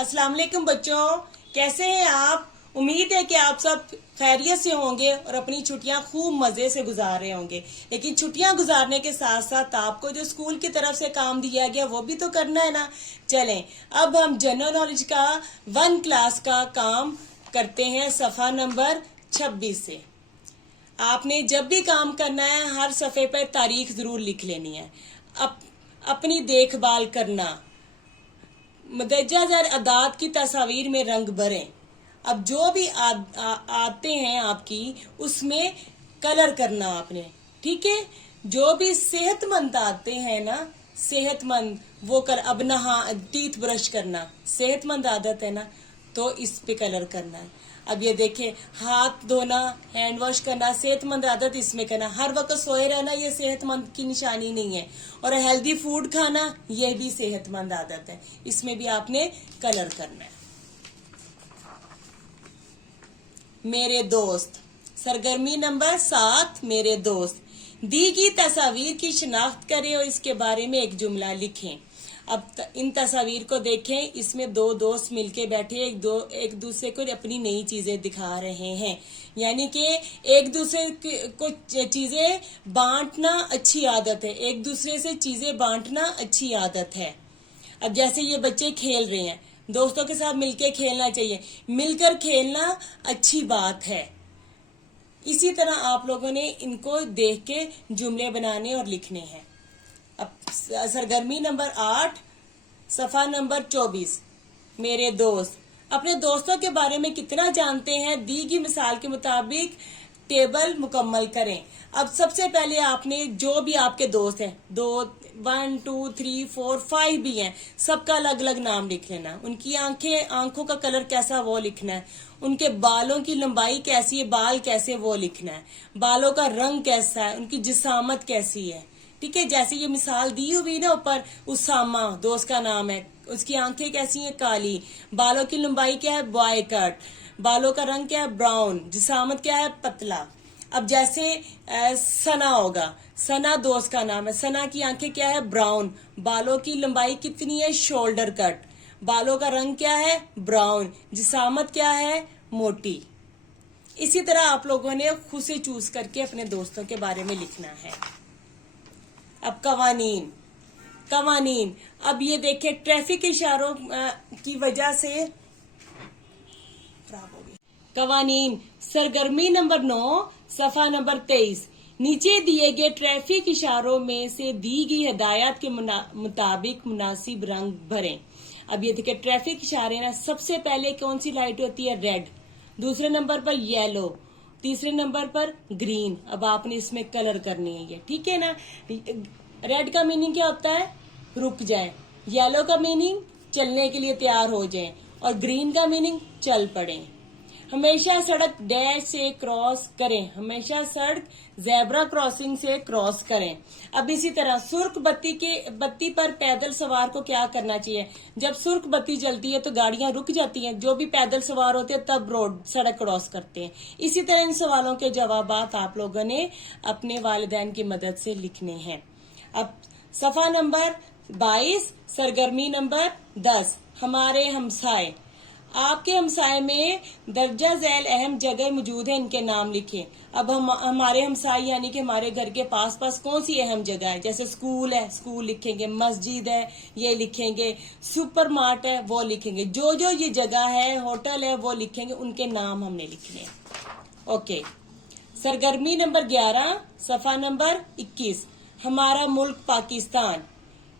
अस्सलाम वालेकुम बच्चों, कैसे हैं आप। उम्मीद है कि आप सब खैरियत से होंगे और अपनी छुट्टियां खूब मजे से गुजार रहे होंगे। लेकिन छुट्टियां गुजारने के साथ साथ आपको जो स्कूल की तरफ से काम दिया गया वो भी तो करना है ना। चलें, अब हम जनरल नॉलेज का 1 क्लास का काम करते हैं सफ़ा नंबर 26 से। आपने जब भी काम करना है हर सफ़े पर तारीख ज़रूर लिख लेनी है। अपनी देखभाल करना, मदरजा ज़र अदाद की तस्वीर में रंग भरें। अब जो भी आते हैं आपकी उसमें कलर करना आपने, ठीक है। जो भी सेहतमंद आते हैं ना, सेहतमंद वो कर, अब नहा टीथ ब्रश करना सेहतमंद आदत है ना, तो इस पे कलर करना है। अब ये देखें, हाथ धोना, हैंड वॉश करना सेहतमंद आदत इसमें करना। हर वक्त सोए रहना ये सेहतमंद की निशानी नहीं है। और हेल्दी फूड खाना ये भी सेहतमंद आदत है, इसमें भी आपने कलर करना है। मेरे दोस्त, सरगर्मी नंबर 7, मेरे दोस्त। दी गई तस्वीर की शिनाख्त करें और इसके बारे में एक जुमला लिखें। अब इन तस्वीर को देखें, इसमें दो दोस्त मिलके बैठे एक दूसरे को अपनी नई चीजें दिखा रहे हैं। यानी कि एक दूसरे को चीजें बांटना अच्छी आदत है, एक दूसरे से चीजें बांटना अच्छी आदत है। अब जैसे ये बच्चे खेल रहे हैं, दोस्तों के साथ मिलकर खेलना चाहिए, मिलकर खेलना अच्छी बात है। इसी तरह आप लोगों ने इनको देख के जुमले बनाने और लिखने हैं। अब सरगर्मी नंबर 8 सफ़ा नंबर 24, मेरे दोस्त। अपने दोस्तों के बारे में कितना जानते हैं, दी गई मिसाल के मुताबिक टेबल मुकम्मल करें। अब सबसे पहले आपने जो भी आपके दोस्त हैं, 1 2 3 4 5 भी हैं, सबका अलग अलग नाम लिख लेना। उनकी आंखों का कलर कैसा वो लिखना है, उनके बालों की लंबाई कैसी है, बाल कैसे वो लिखना है, बालों का रंग कैसा है, उनकी जिसामत कैसी है, ठीक है। जैसे ये मिसाल दी हुई ना ऊपर, उसामा दोस्त का नाम है, उसकी आंखें कैसी हैं, काली, बालों की लंबाई क्या है, बॉय कट, बालों का रंग क्या है, ब्राउन, जिसामत क्या है, पतला। अब जैसे सना होगा, सना दोस्त का नाम है, सना की आंखें क्या है, ब्राउन, बालों की लंबाई कितनी है, शोल्डर कट, बालों का रंग क्या है, ब्राउन, जिसामत क्या है, मोटी। इसी तरह आप लोगों ने खुद से चूज करके अपने दोस्तों के बारे में लिखना है। अब कवानीन, अब ये देखिए, ट्रैफिक इशारों की वजह से खराब हो गई। कवानीन, सरगर्मी नंबर 9 सफ़ा नंबर 23। नीचे दिए गए ट्रैफिक इशारों में से दी गई हिदायत के मुताबिक मुनासिब रंग भरें। अब ये देखिए, ट्रैफिक इशारे ना, सबसे पहले कौन सी लाइट होती है, रेड, दूसरे नंबर पर येलो, तीसरे नंबर पर ग्रीन। अब आपने इसमें कलर करनी है ये, ठीक है ना। रेड का मीनिंग क्या होता है, रुक जाए, येलो का मीनिंग चलने के लिए तैयार हो जाएं, और ग्रीन का मीनिंग चल पड़े। हमेशा सड़क डैश से क्रॉस करें, हमेशा सड़क जेब्रा क्रॉसिंग से क्रॉस करें। अब इसी तरह सुर्ख बत्ती पर पैदल सवार को क्या करना चाहिए। जब सुर्ख बत्ती जलती है तो गाड़ियां रुक जाती हैं, जो भी पैदल सवार होते हैं तब सड़क क्रॉस करते हैं। इसी तरह इन सवालों के जवाब आप लोगों ने अपने वालिदैन की मदद से लिखने हैं। अब सफ़ा नंबर 22 सरगर्मी नंबर 10, हमारे हमसाए। आपके हमसाए में दर्जा झैल अहम जगह मौजूद है, इनके नाम लिखें। अब हमारे हमसाए यानी कि हमारे घर के पास कौन सी अहम जगह है, जैसे स्कूल है, स्कूल लिखेंगे, मस्जिद है ये लिखेंगे, सुपर मार्ट है वो लिखेंगे, जो जो ये जगह है, होटल है वो लिखेंगे, उनके नाम हमने लिखने हैं। ओके, सरगर्मी नंबर 11 सफ़ा नंबर 21, हमारा मुल्क पाकिस्तान।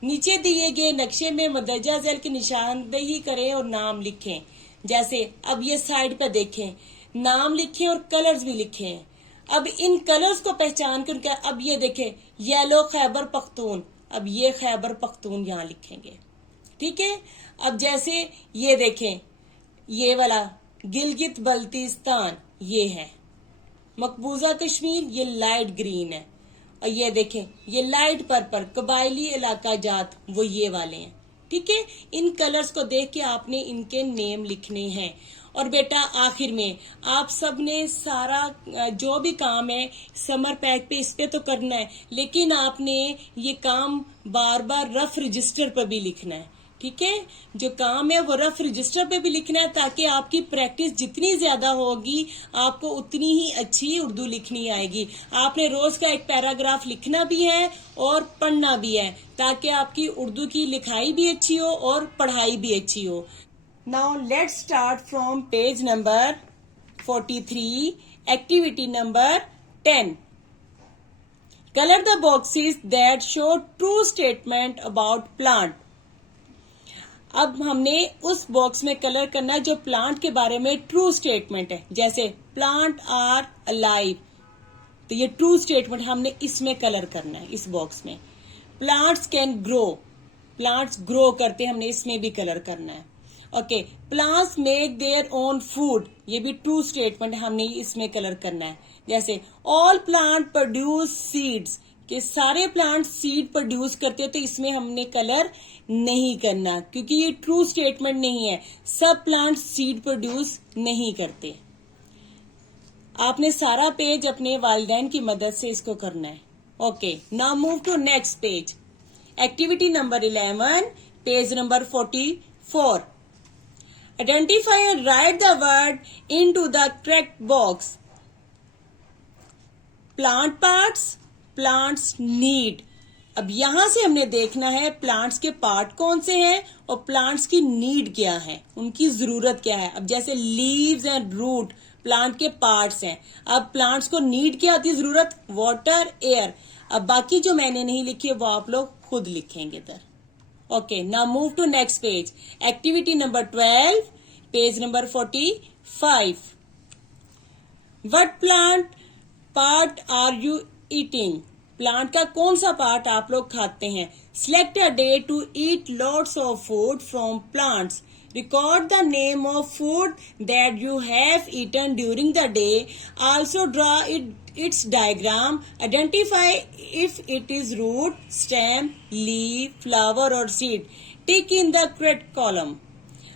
नीचे दिए गए नक्शे में मदरजा झैल की निशानदेही करें और नाम लिखें। जैसे अब ये साइड पे देखें, नाम लिखें और कलर्स भी लिखें। अब इन कलर्स को पहचान कर उनका, अब ये देखें, येलो खैबर पख्तून, अब ये खैबर पख्तून यहाँ लिखेंगे, ठीक है। अब जैसे ये देखें, ये वाला गिलगित बल्तिस्तान ये है, मकबूजा कश्मीर ये लाइट ग्रीन है, और ये देखें ये लाइट पर्पल कबायली इलाका जात वो ये वाले हैं, ठीक है। इन कलर्स को देख के आपने इनके नेम लिखने हैं। और बेटा आखिर में आप सब ने सारा जो भी काम है समर पैक पे इस पे तो करना है, लेकिन आपने ये काम बार बार रफ रजिस्टर पर भी लिखना है, ठीक है, जो काम है वो रफ रजिस्टर पे भी लिखना है, ताकि आपकी प्रैक्टिस जितनी ज्यादा होगी आपको उतनी ही अच्छी उर्दू लिखनी आएगी। आपने रोज का एक पैराग्राफ लिखना भी है और पढ़ना भी है, ताकि आपकी उर्दू की लिखाई भी अच्छी हो और पढ़ाई भी अच्छी हो। Now let's start from page number 43, activity number 10। Color the boxes that show true statement about plant। अब हमने उस बॉक्स में कलर करना है जो प्लांट के बारे में ट्रू स्टेटमेंट है, जैसे प्लांट आर अलाइव, तो ये ट्रू स्टेटमेंट हमने इसमें कलर करना है, इस बॉक्स में। Plants can grow, plants grow करते हैं, हमने इसमें भी कलर करना है। Okay, plants make their own food, ये भी ट्रू स्टेटमेंट है, हमने इसमें कलर करना है। जैसे ऑल प्लांट प्रोड्यूस सीड्स, कि सारे प्लांट सीड प्रोड्यूस करते हैं, तो इसमें हमने कलर नहीं करना, क्योंकि ये ट्रू स्टेटमेंट नहीं है, सब प्लांट सीड प्रोड्यूस नहीं करते। आपने सारा पेज अपने वालिदैन की मदद से इसको करना है। Okay, now move to next page, activity number 11, page number 44। Identify and write the word into the correct box. Plant parts, plants need. अब यहां से हमने देखना है प्लांट्स के पार्ट कौन से हैं और प्लांट्स की नीड क्या है, उनकी जरूरत क्या है। अब जैसे लीव्स एंड रूट प्लांट के पार्ट्स हैं, अब प्लांट्स को नीड क्या आती है, जरूरत, वाटर, एयर। अब बाकी जो मैंने नहीं लिखी है वो आप लोग खुद लिखेंगे इधर। Okay, now move to next page, activity number 12, page number 45। What plant part are you eating, plant का कौन सा पार्ट आप लोग खाते हैं। Select a day to eat lots of food from plants. Record the name of food that you have eaten during the day. Also draw its diagram. Identify if it is root, stem, leaf, flower और seed. Tick in the correct column.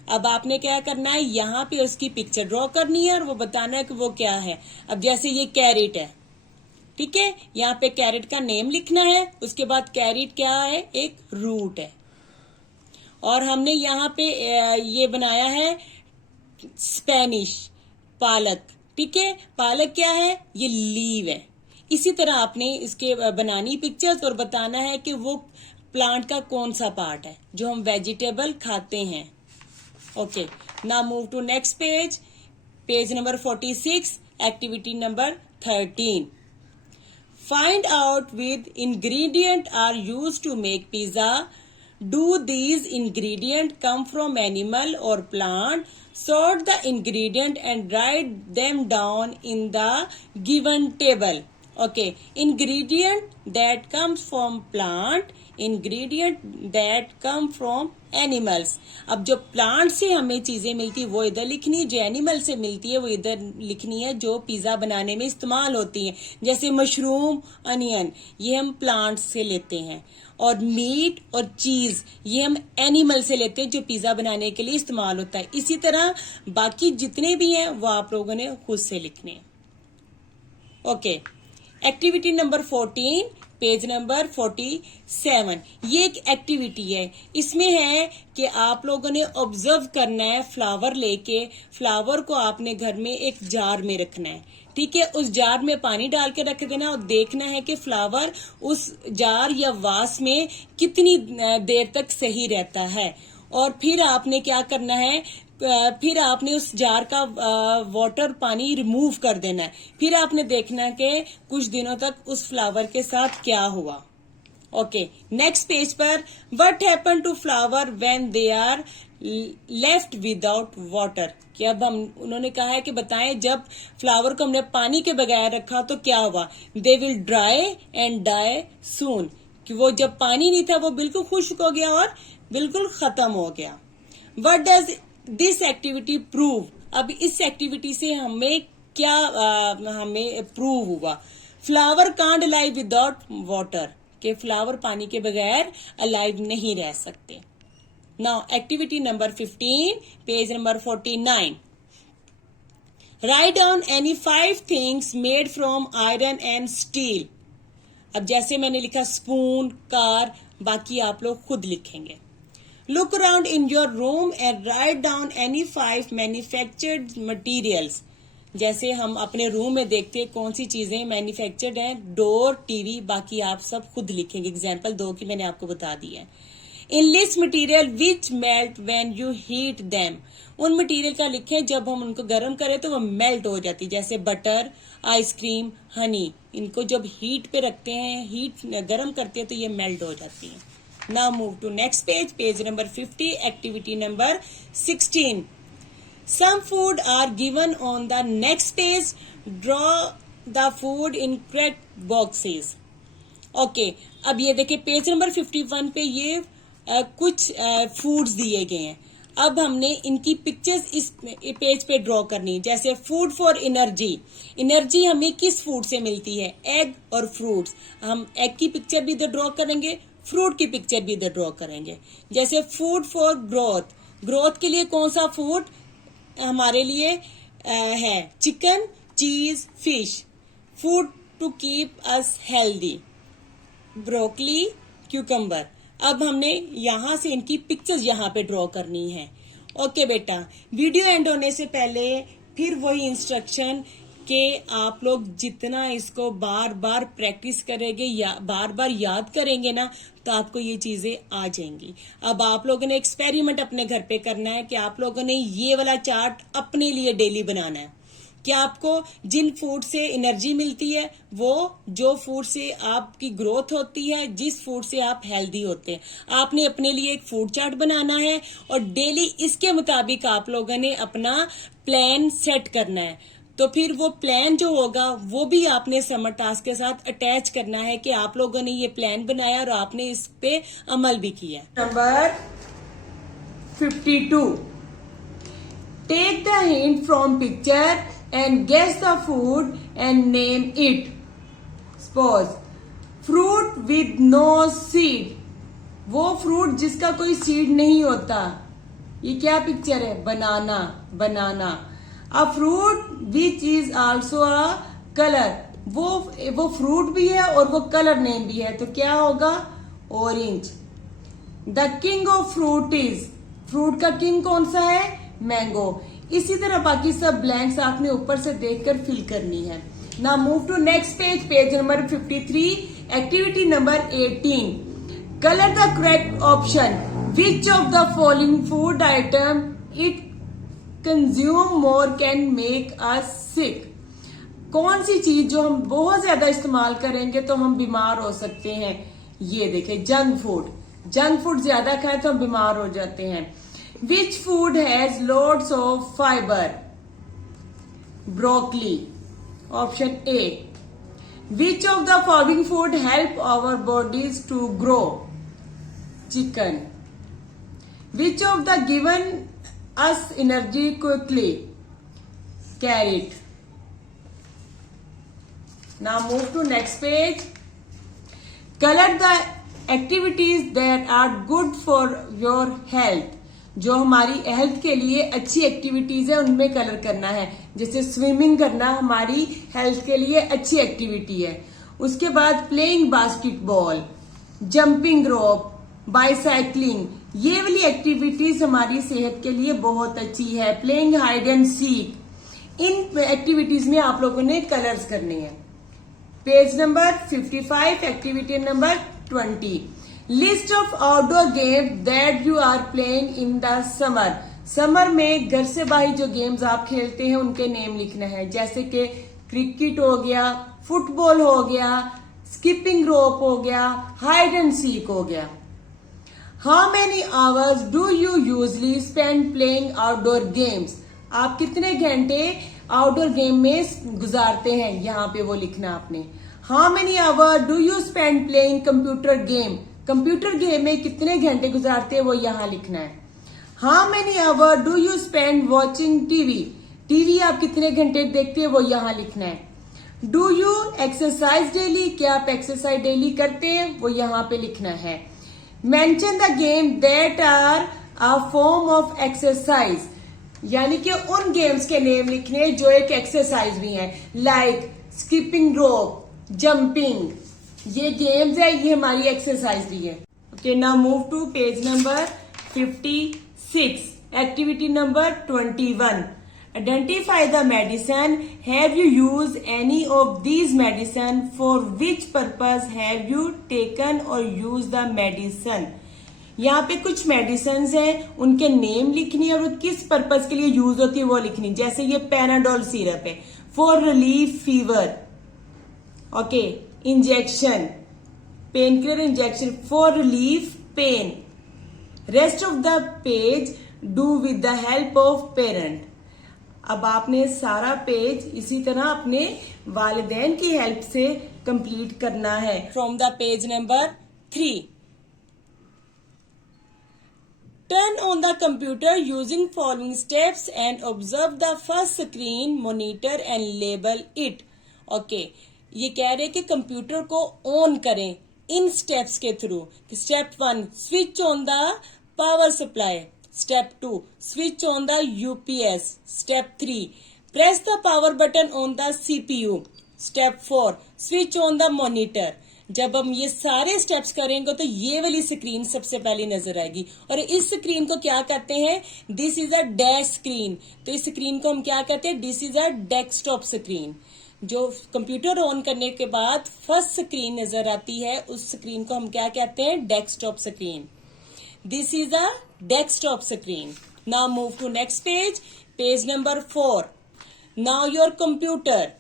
अब आपने क्या करना है, यहाँ पे उसकी picture draw करनी है और वो बताना है कि वो क्या है। अब जैसे ये कैरेट है, ठीक है, यहाँ पे कैरेट का नेम लिखना है, उसके बाद कैरेट क्या है, एक रूट है। और हमने यहाँ पे ये बनाया है स्पेनिश पालक, ठीक है, पालक क्या है, ये लीव है। इसी तरह आपने इसके बनानी पिक्चर्स और बताना है कि वो प्लांट का कौन सा पार्ट है जो हम वेजिटेबल खाते हैं। Okay, now move to next page, page number 46, activity number 13। Find out which ingredient are used to make pizza. Do these ingredients come from animal or plant? Sort the ingredient and write them down in the given table. Okay, ingredient that comes from plant, ingredient that come from animals. अब जो plant से हमें चीजें मिलती है वो इधर लिखनी है, जो एनिमल से मिलती है वो इधर लिखनी है, जो पिज्जा बनाने में इस्तेमाल होती है। जैसे मशरूम, अनियन, ये हम प्लांट से लेते हैं, और मीट और चीज ये हम एनिमल से लेते हैं जो पिज्जा बनाने के लिए इस्तेमाल होता है। इसी तरह बाकी जितने भी हैं वो आप लोगों ने खुद से लिखने हैं। Okay, activity number 14, page number 47। ये एक एक्टिविटी है, इसमें है कि आप लोगों ने ऑब्जर्व करना है, फ्लावर लेके फ्लावर को आपने घर में एक जार में रखना है, ठीक है। उस जार में पानी डाल के रख देना और देखना है कि फ्लावर उस जार या वास में कितनी देर तक सही रहता है। और फिर आपने क्या करना है, फिर आपने उस जार का वाटर पानी रिमूव कर देना है। फिर आपने देखना है कि कुछ दिनों तक उस फ्लावर के साथ क्या हुआ। ओके, नेक्स्ट पेज पर, what happen to flower when they are left without water, कि अब उन्होंने कहा है कि बताएं जब फ्लावर को हमने पानी के बगैर रखा तो क्या हुआ। They will dry and die soon, कि वो जब पानी नहीं था वो बिल्कुल खुश्क हो गया और बिल्कुल खत्म हो गया। What does this activity prove, अब इस एक्टिविटी से हमें क्या हमें प्रूव हुआ। Flower can't alive without water, के फ्लावर पानी के बगैर अलाइव नहीं रह सकते। Now activity number 15, page number 49। Write down any 5 things made from iron and steel. अब जैसे मैंने लिखा स्पून, कार, बाकी आप लोग खुद लिखेंगे। Look around in your room and write down any 5 manufactured materials. जैसे हम अपने रूम में देखते हैं कौन सी चीजें मैन्युफैक्चर्ड हैं, डोर, टीवी, बाकी आप सब खुद लिखेंगे. एग्जाम्पल 2 की मैंने आपको बता दी है. In list material which melt when you heat them. उन मटीरियल का लिखें जब हम उनको गर्म करें तो वो मेल्ट हो जाती, जैसे बटर, आइसक्रीम, हनी. इनको जब हीट पे रखते हैं, हीट गर्म करते हैं तो ये मेल्ट हो जाती है. Now move to next page, page number 50, activity number 16. Some food are given on the next page. Draw the food in correct boxes. Okay, अब ये देखिए पेज नंबर 51 पे ये कुछ फूड्स दिए गए हैं. अब हमने इनकी पिक्चर्स इस पेज पे ड्रॉ करनी है. जैसे फूड फॉर एनर्जी. एनर्जी हमें किस फूड से मिलती है? एग और फ्रूट्स. हम एग की पिक्चर भी इधर ड्रॉ करेंगे, फ्रूट की पिक्चर भी इधर ड्रॉ करेंगे. जैसे फूड फॉर ग्रोथ. ग्रोथ के लिए कौन सा फूड हमारे लिए है? Chicken, cheese, fish. Food to keep us healthy, broccoli, cucumber. अब हमने यहां से इनकी पिक्चर्स यहां पे ड्रॉ करनी है. ओके बेटा, वीडियो एंड होने से पहले फिर वही इंस्ट्रक्शन कि आप लोग जितना इसको बार बार प्रैक्टिस करेंगे या बार बार याद करेंगे ना तो आपको ये चीजें आ जाएंगी. अब आप लोगों ने एक्सपेरिमेंट अपने घर पे करना है कि आप लोगों ने ये वाला चार्ट अपने लिए डेली बनाना है कि आपको जिन फूड से एनर्जी मिलती है, वो जो फूड से आपकी ग्रोथ होती है, जिस फूड से आप हेल्दी होते हैं, आपने अपने लिए एक फूड चार्ट बनाना है और डेली इसके मुताबिक आप लोगों ने अपना प्लान सेट करना है. तो फिर वो प्लान जो होगा वो भी आपने समर टास्क के साथ अटैच करना है कि आप लोगों ने ये प्लान बनाया और आपने इस पे अमल भी किया. Number 52. Take the hint from picture and guess the food and name it. Suppose fruit with no seed. वो फ्रूट जिसका कोई सीड नहीं होता. ये क्या पिक्चर है? Banana. Banana. A fruit which is also a colour. वो फ्रूट भी है और वो कलर नेम भी है, तो क्या होगा? Orange. The king of fruit is. Fruit का किंग कौन सा है? मैंगो. इसी तरह बाकी सब ब्लैंक्स आपने ऊपर से देखकर फिल करनी है. Now move to next page, page number 53, activity number 18. Colour the correct option. Which of the following food item it consume more can make us sick. कौन सी चीज जो हम बहुत ज्यादा इस्तेमाल करेंगे तो हम बीमार हो सकते हैं? ये देखें, जंक फूड. जंक फूड ज्यादा खाएं तो हम बीमार हो जाते हैं. Which food has loads of fiber? Broccoli. Option A. Which of the following food help our bodies to grow? Chicken. Which of the given us energy quickly? Carrot. Now move to next page. Color the activities that are good for your health. जो हमारी health के लिए अच्छी activities है उनमें colour करना है. जैसे स्विमिंग करना हमारी हेल्थ के लिए अच्छी एक्टिविटी है. उसके बाद प्लेइंग बास्केटबॉल, जंपिंग रोप, बाइसाइक्लिंग, ये वाली एक्टिविटीज हमारी सेहत के लिए बहुत अच्छी है. Playing hide and seek. इन एक्टिविटीज में आप लोगों ने कलर्स करने हैं. Page number 55, activity number 20. List of outdoor game that you are playing in the summer. Summer में घर से बाहर जो गेम्स आप खेलते हैं उनके नेम लिखना है. जैसे कि क्रिकेट हो गया, फुटबॉल हो गया, स्किपिंग रोप हो गया, हाइड एंड सीक हो गया. How many hours do you usually spend playing outdoor games. आप कितने घंटे आउटडोर गेम में गुजारते हैं? यहाँ पे वो लिखना आपने. How many hour do you spend playing computer game. Computer game में कितने घंटे गुजारते हैं वो यहाँ लिखना है. How many hour do you spend watching TV. TV आप कितने घंटे देखते हैं वो यहाँ लिखना है. Do you exercise daily. क्या आप एक्सरसाइज डेली करते हैं? वो यहाँ पे लिखना है. Mention the game that are a form of exercise. यानी कि उन गेम्स के नेम लिखने जो एक एक्सरसाइज भी है, लाइक स्किपिंग रोप, जंपिंग. ये गेम्स है, ये हमारी एक्सरसाइज भी है. Okay, now move to page number 56. Activity number 21. Identify the medicine. Have you used any of these medicine? For which purpose have you taken or used the medicine? यहाँ पे कुछ medicine हैं, उनके नेम लिखनी है और वो किस पर्पज के लिए यूज होती है वो लिखनी। जैसे ये पैनाडोल सिरप है, for relief fever, okay, injection, pain killer injection, for relief pen. Rest of the page do with the help of parent. अब आपने सारा पेज इसी तरह अपने वालिदैन की हेल्प से कंप्लीट करना है। From the page number 3, turn on the computer using following steps and observe the first screen, monitor and label it. Okay, ये कह रहे कि कंप्यूटर को ऑन करें इन स्टेप्स के through. Step 1, switch on the power supply. Step 2, switch on the UPS. Step 3, press the power button on the CPU. Step 4, switch on the monitor. जब हम ये सारे स्टेप्स करेंगे तो ये वाली स्क्रीन सबसे पहले नजर आएगी और इस स्क्रीन को क्या कहते हैं? This is a dash screen. तो इस स्क्रीन को हम क्या कहते हैं? This is a desktop screen. जो कंप्यूटर ऑन करने के बाद फर्स्ट स्क्रीन नजर आती है उस स्क्रीन को हम क्या कहते हैं? Desktop screen. This is a desktop screen. Now move to next page, page number 4. Now your computer.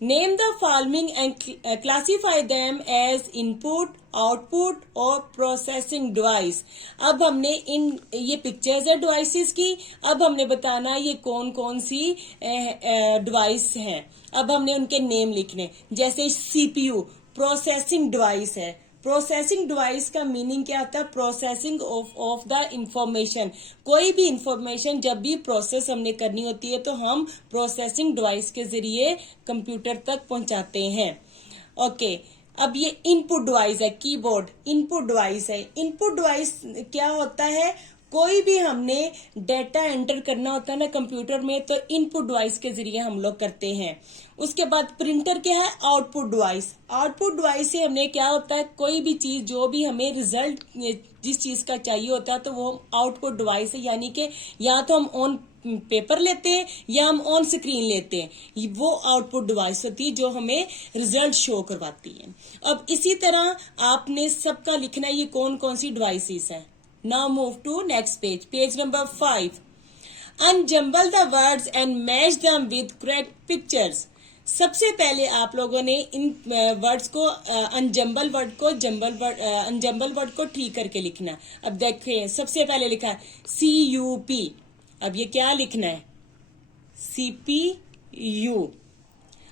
Name the following and classify them as input, output और processing device. अब हमने ये पिक्चर्स है डिवाइसेस की। अब हमने बताना ये कौन कौन सी डिवाइस हैं। अब हमने उनके नेम लिखने। जैसे सीपीयू प्रोसेसिंग डिवाइस है। प्रोसेसिंग डिवाइस का मीनिंग क्या होता है? Processing of the information. कोई भी इंफॉर्मेशन जब भी प्रोसेस हमने करनी होती है तो हम प्रोसेसिंग डिवाइस के जरिए कंप्यूटर तक पहुंचाते हैं। ओके, अब ये इनपुट डिवाइस है, कीबोर्ड इनपुट डिवाइस है। इनपुट डिवाइस क्या होता है? कोई भी हमने डेटा एंटर करना होता है ना कंप्यूटर में तो इनपुट डिवाइस के जरिए हम लोग करते हैं। उसके बाद प्रिंटर क्या है? Output device. आउटपुट डिवाइस से हमने क्या होता है? कोई भी चीज जो भी हमें रिजल्ट जिस चीज का चाहिए होता है तो वो आउटपुट डिवाइस है। यानी कि या तो हम ऑन पेपर लेते हैं या हम ऑन स्क्रीन लेते हैं, वो आउटपुट डिवाइस होती है जो हमें रिजल्ट शो करवाती है। अब इसी तरह आपने सबका लिखना है ये कौन कौन सी डिवाइसेस है। Now move to next page, page number 5. Unjumble the words and match them with correct pictures. सबसे पहले आप लोगों ने इन वर्ड्स को अनजम्बल वर्ड को ठीक करके लिखना। अब देखिए सबसे पहले लिखा है CUP। अब ये क्या लिखना है? CPU।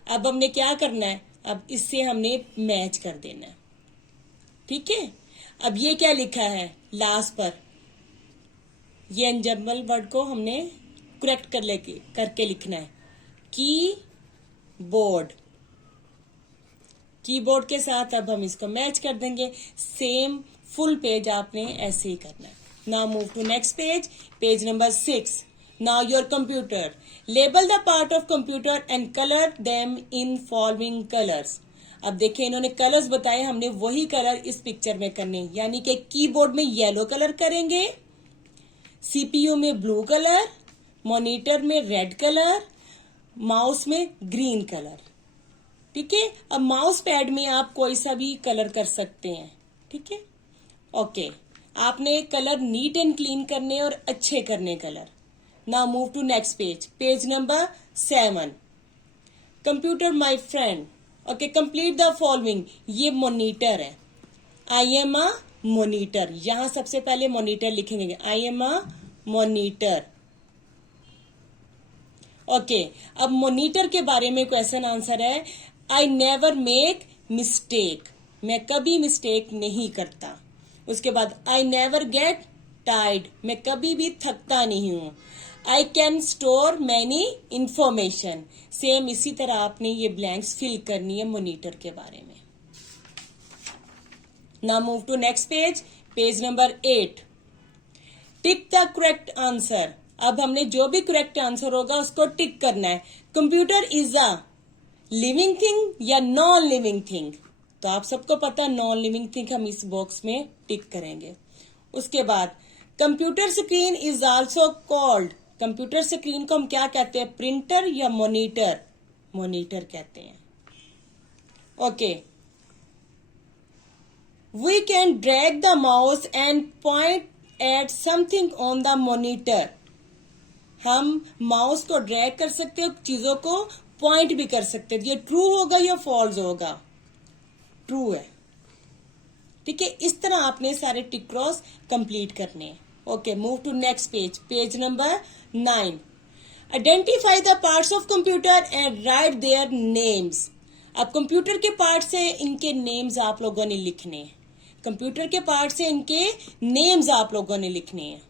अब हमने क्या करना है? अब इससे हमने मैच कर देना है। ठीक है, अब ये क्या लिखा है लास्ट पर? ये अनजम्बल वर्ड को हमने करेक्ट करके लिखना है। कीबोर्ड के साथ अब हम इसको मैच कर देंगे। सेम फुल पेज आपने ऐसे ही करना है। Now move to next page, page number 6. Now your computer. Label the part of computer and colour them in following colours. अब देखिए इन्होंने कलर्स बताए, हमने वही कलर इस पिक्चर में करने। यानी कि कीबोर्ड में येलो कलर करेंगे, सीपीयू में ब्लू कलर, मॉनिटर में रेड कलर, माउस में ग्रीन कलर। ठीक है, अब माउस पैड में आप कोई सा भी कलर कर सकते हैं। ठीक है, ओके, आपने कलर नीट एंड क्लीन करने और अच्छे करने colour. Now move to next page, page number 7. Computer my friend. Okay, complete the following. ये मॉनिटर है। I am a monitor. यहां सबसे पहले मॉनिटर लिखेंगे। I am a monitor. Okay, अब मॉनिटर के बारे में क्वेश्चन आंसर है आई नेवर मेक मिस्टेक। मैं कभी मिस्टेक नहीं करता। उसके बाद आई नेवर गेट टायर्ड। मैं कभी भी थकता नहीं हूं। I can store many information. Same इसी तरह आपने ये ब्लैंक्स फिल करनी है मॉनिटर के बारे में। Now move to next page, page number 8. Tick the correct answer. अब हमने जो भी करेक्ट आंसर होगा उसको टिक करना है। Computer is a living thing या नॉन लिविंग थिंग? तो आप सबको पता नॉन लिविंग थिंग हम इस बॉक्स में टिक करेंगे। उसके बाद computer screen is also called, computer screen को हम क्या कहते हैं, प्रिंटर या मॉनिटर, मॉनिटर कहते हैं। Okay, we can drag the mouse and point at something on the monitor, हम माउस को ड्रैग कर सकते हैं, चीजों को पॉइंट भी कर सकते हैं। ये ट्रू होगा या फॉल्स होगा, ट्रू है। ठीक है, इस तरह आपने सारे टिक क्रॉस कंप्लीट करने हैं। Okay, move to next page, page number 9। Identify the parts of computer and write their names. अब कंप्यूटर के पार्ट से इनके नेम्स आप लोगों ने लिखने हैं, कंप्यूटर के पार्ट से इनके नेम्स आप लोगों ने लिखने हैं।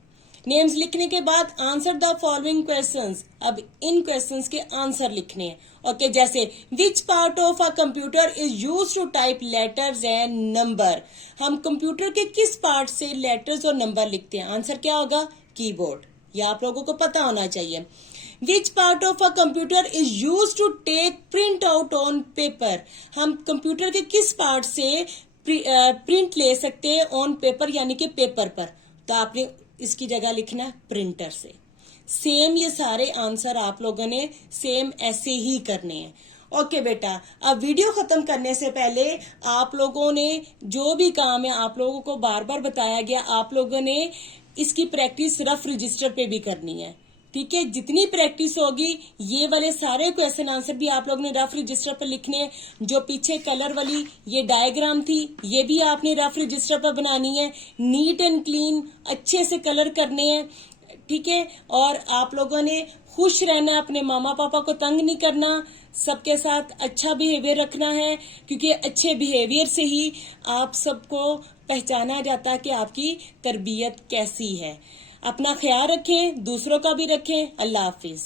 नेम्स लिखने के बाद आंसर द फॉलोइंग क्वेश्चंस, अब इन क्वेश्चंस के आंसर लिखने हैं। ओके, जैसे which part of a computer is used to type letters and number, हम कंप्यूटर के किस पार्ट से लेटर्स और नंबर लिखते हैं, आंसर क्या होगा, कीबोर्ड। ये आप लोगों को पता होना चाहिए। Which part of a computer is used to take print out on paper, हम कंप्यूटर के किस पार्ट से प्रिंट ले सकते हैं ऑन पेपर यानी कि पेपर पर, तो आपने इसकी जगह लिखना प्रिंटर से। सेम ये सारे आंसर आप लोगों ने सेम ऐसे ही करने हैं। ओके बेटा, अब वीडियो खत्म करने से पहले आप लोगों ने जो भी काम है आप लोगों को बार बार बताया गया, आप लोगों ने इसकी प्रैक्टिस रफ रजिस्टर पे भी करनी है। ठीक है, जितनी प्रैक्टिस होगी ये वाले सारे क्वेश्चन आंसर भी आप लोगों ने रफ रजिस्टर पर लिखने हैं। जो पीछे कलर वाली ये डायग्राम थी ये भी आपने रफ रजिस्टर पर बनानी है, नीट एंड क्लीन अच्छे से कलर करने हैं। ठीक है, और आप लोगों ने खुश रहना, अपने मामा पापा को तंग नहीं करना, सबके साथ अच्छा बिहेवियर रखना है, क्योंकि अच्छे बिहेवियर से ही आप सबको पहचाना जाता है कि आपकी तरबियत कैसी है। अपना ख्याल रखें, दूसरों का भी रखें। अल्लाह हाफिज।